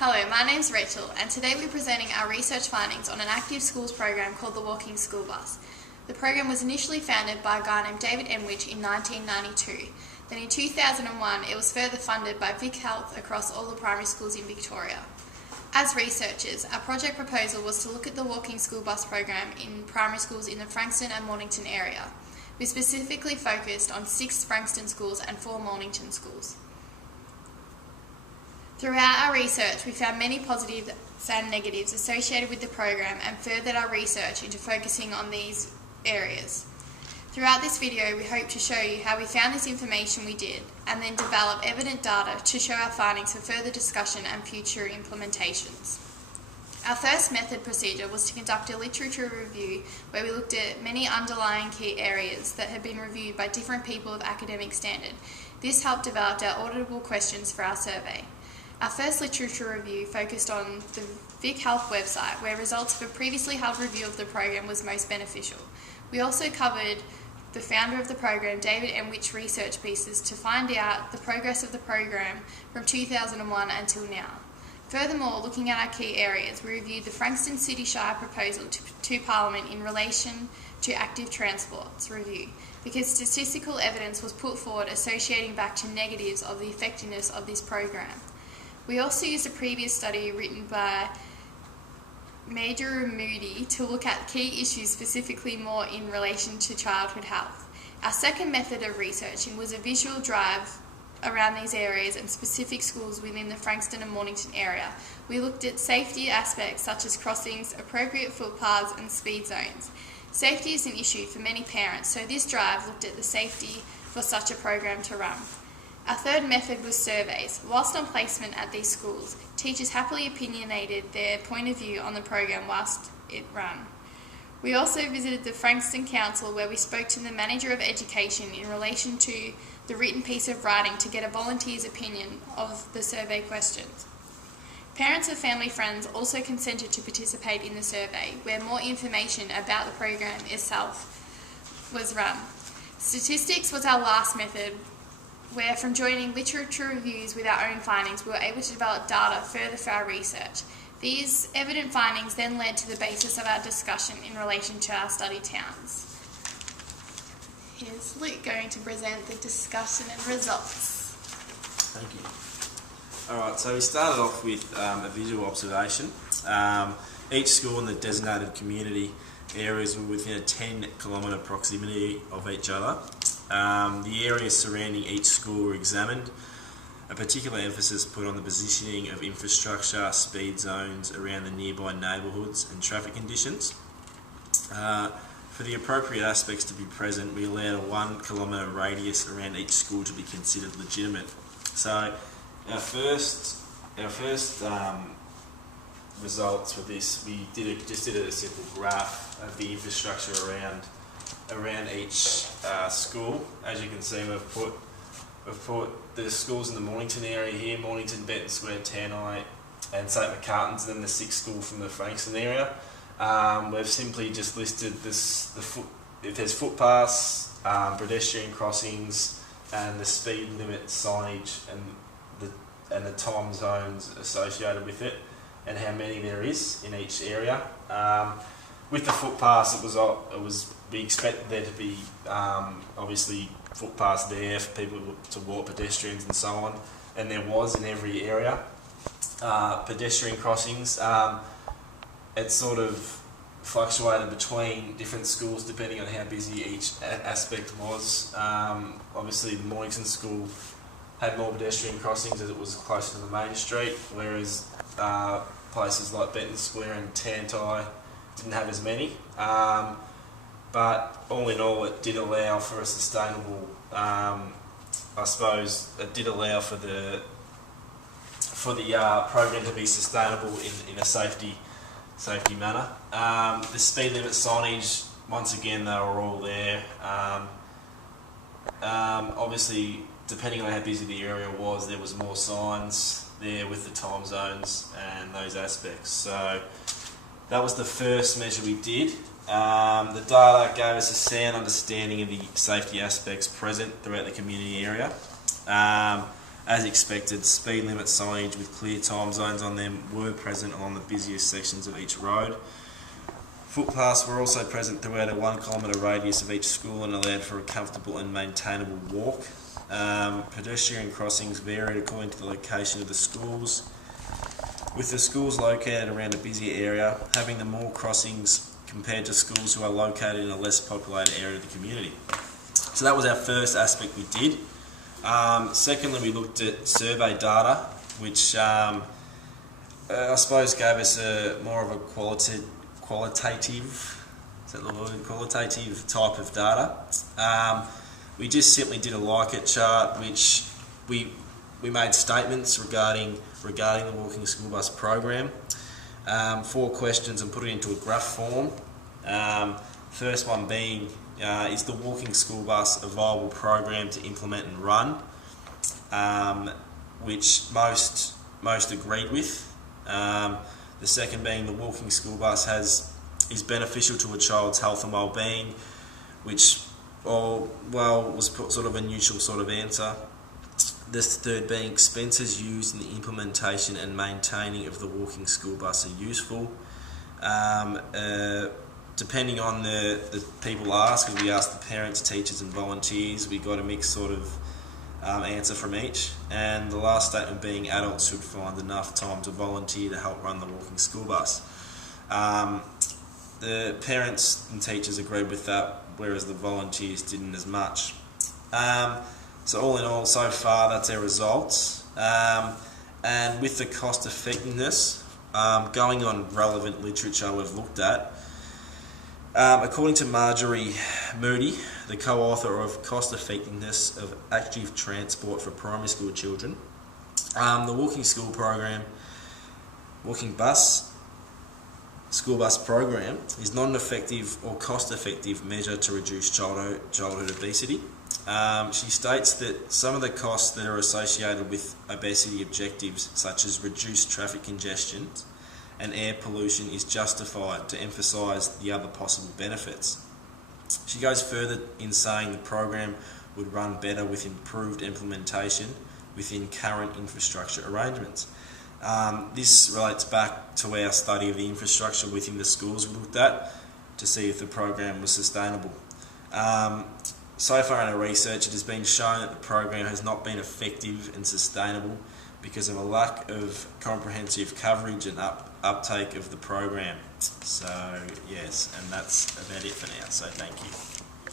Hello, my name's Rachel, and today we're presenting our research findings on an active schools program called the Walking School Bus. The program was initially founded by a guy named David Enwich in 1992. Then in 2001 it was further funded by Vic Health across all the primary schools in Victoria. As researchers, our project proposal was to look at the Walking School Bus program in primary schools in the Frankston and Mornington area. We specifically focused on 6 Frankston schools and 4 Mornington schools. Throughout our research, we found many positives and negatives associated with the program and furthered our research into focusing on these areas. Throughout this video, we hope to show you how we found this information we did, and then develop evident data to show our findings for further discussion and future implementations. Our first method procedure was to conduct a literature review where we looked at many underlying key areas that had been reviewed by different people of academic standard. This helped develop our auditable questions for our survey. Our first literature review focused on the Vic Health website, where results of a previously held review of the program was most beneficial. We also covered the founder of the program, David Enwich, research pieces to find out the progress of the program from 2001 until now. Furthermore, looking at our key areas, we reviewed the Frankston City Shire proposal to Parliament in relation to active transports review, because statistical evidence was put forward associating back to negatives of the effectiveness of this program. We also used a previous study written by Major and Moody to look at key issues specifically more in relation to childhood health. Our second method of researching was a visual drive around these areas and specific schools within the Frankston and Mornington area. We looked at safety aspects such as crossings, appropriate footpaths and speed zones. Safety is an issue for many parents, so this drive looked at the safety for such a program to run. Our third method was surveys. Whilst on placement at these schools, teachers happily opinionated their point of view on the program whilst it ran. We also visited the Frankston Council, where we spoke to the Manager of Education in relation to the written piece of writing to get a volunteer's opinion of the survey questions. Parents and family friends also consented to participate in the survey, where more information about the program itself was run. Statistics was our last method, where from joining literature reviews with our own findings, we were able to develop data further for our research. These evident findings then led to the basis of our discussion in relation to our study towns. Here's Luke going to present the discussion and results. Thank you. Alright, so we started off with a visual observation. Each school in the designated community areas were within a 10-kilometre proximity of each other. The areas surrounding each school were examined. A particular emphasis put on the positioning of infrastructure, speed zones around the nearby neighbourhoods and traffic conditions. For the appropriate aspects to be present, we allowed a 1 kilometre radius around each school to be considered legitimate. So our first results for this, we just did a simple graph of the infrastructure around each school. As you can see, we've put the schools in the Mornington area here: Mornington, Benton Square, Tanite and St McCartans, and then the 6th school from the Frankston area. We've simply just listed if there's footpaths, pedestrian crossings and the speed limit signage and the time zones associated with it, and how many there is in each area. With the footpaths, we expected there to be obviously footpaths there for people to walk, pedestrians and so on, and there was in every area. Pedestrian crossings, it sort of fluctuated between different schools depending on how busy each aspect was. Obviously the Mornington school had more pedestrian crossings as it was closer to the main street, whereas places like Benton Square and Tantai didn't have as many. But all in all, it did allow for a sustainable, I suppose, it did allow for the program to be sustainable in a safety manner. The speed limit signage, once again, they were all there. Obviously, depending on how busy the area was, there was more signs there with the time zones and those aspects. So that was the first measure we did. The data gave us a sound understanding of the safety aspects present throughout the community area. as expected, speed limit signage with clear time zones on them were present along the busiest sections of each road. Footpaths were also present throughout a 1 kilometre radius of each school and allowed for a comfortable and maintainable walk. Pedestrian crossings varied according to the location of the schools, with the schools located around a busy area having the more crossings compared to schools who are located in a less populated area of the community. So that was our first aspect we did. Secondly, we looked at survey data, which I suppose gave us more of a qualitative, is that the word? Qualitative type of data. We just simply did a like-it chart, which we made statements regarding the walking school bus program. 4 questions and put it into a graph form. First one being, is the walking school bus a viable program to implement and run? Which most agreed with. The second being, the walking school bus is beneficial to a child's health and well-being, which was put sort of a neutral sort of answer. The third being, expenses used in the implementation and maintaining of the walking school bus are useful. Depending on the people asked, because we asked the parents, teachers and volunteers, we got a mixed sort of answer from each. And the last statement being, adults should find enough time to volunteer to help run the walking school bus. The parents and teachers agreed with that, whereas the volunteers didn't as much. So all in all, so far, that's our results. And with the cost effectiveness, going on relevant literature we've looked at, according to Marjorie Moody, the co-author of Cost Effectiveness of Active Transport for Primary School Children, the walking school bus program is not an effective or cost-effective measure to reduce childhood obesity. She states that some of the costs that are associated with obesity objectives, such as reduced traffic congestion and air pollution, is justified to emphasise the other possible benefits. She goes further in saying the program would run better with improved implementation within current infrastructure arrangements. This relates back to our study of the infrastructure within the schools we looked at to see if the program was sustainable. So far in our research, it has been shown that the program has not been effective and sustainable because of a lack of comprehensive coverage and uptake of the program. So yes, and that's about it for now, so thank you.